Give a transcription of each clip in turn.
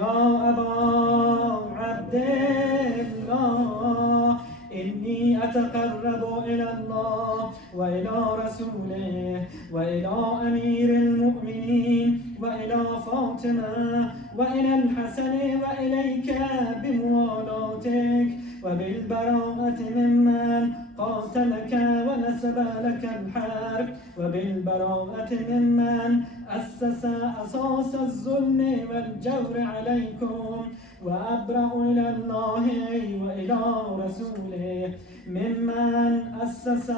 يا أبا عبد الله إني أتقرب إلى الله وإلى رسوله وإلى أمير المؤمنين وإلى فاطمة وإلى الحسن وإليك بموالاتك وبالبراءة ممن قاتلك ونسب لك الحرب وبالبراءة ممن أسس أساس الظلم والجور عليكم وأبرأ إلى الله وإلى رسوله ممن أسس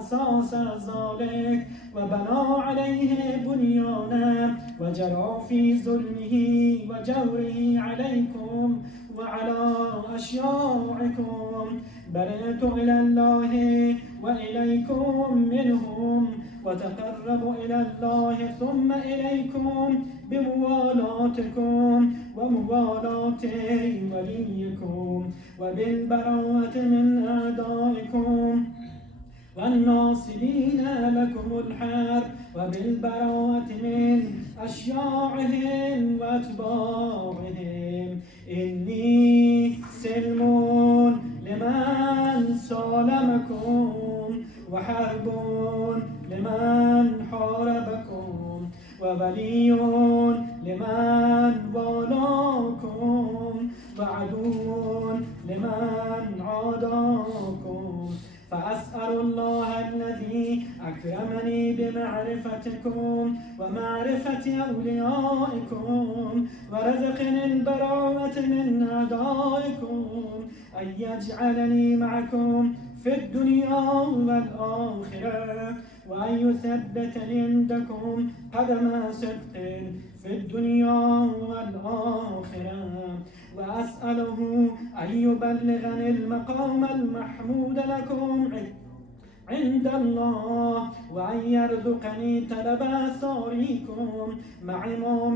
أساس ذلك وبنى عليه بنيانا وجرى في ظلمه وجوره عليكم وعلى أشياعكم. برئت إلى الله وإليكم منهم وتقرب إلى الله ثم إليكم بموالاتكم وموالاة وليكم وبالبراءة من أعدائكم والناصبين لكم الحرب وبالبراءة من أشياعهم وأتباعهم. إني سلم لمن سالمكم وحرب لمن حاربكم وولي لمن والاكم وعدو لمن عاداكم. فأسأل الله الذي أكرمني بمعرفتكم ومعرفة أوليائكم ورزقني البراءة من أعدائكم أن يجعلني معكم في الدنيا والآخرة وأن يثبتني عندكم قدم صدق في الدنيا والآخرة. وأسأله أن يبلغني المقام المحمود لكم عند الله وأن يرزقني طلب ثاريكم مع إمام